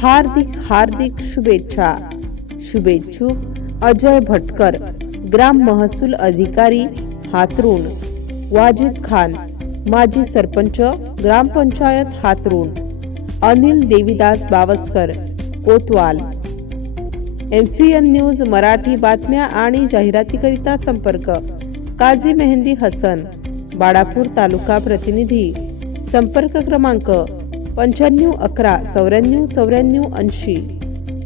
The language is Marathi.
हार्दिक हार्दिक शुभेच्छा. शुभेच्छुक अजय भटकर ग्राम महसूल अधिकारी हातरुण वाजिद खान माजी सरपंच ग्रामपंचायत हातरुण अनिल देवीदास बावस्कर कोतवाल. M C N news Marathi बातम्या आणि जाहिरातीकरिता संपर्क. काझी मेहंदी हसन बाळापूर तालुका प्रतिनिधी. संपर्क क्रमांक पंच्याण्णव अकरा चौऱ्याण्णव चौऱ्याण्णव ऐंशी.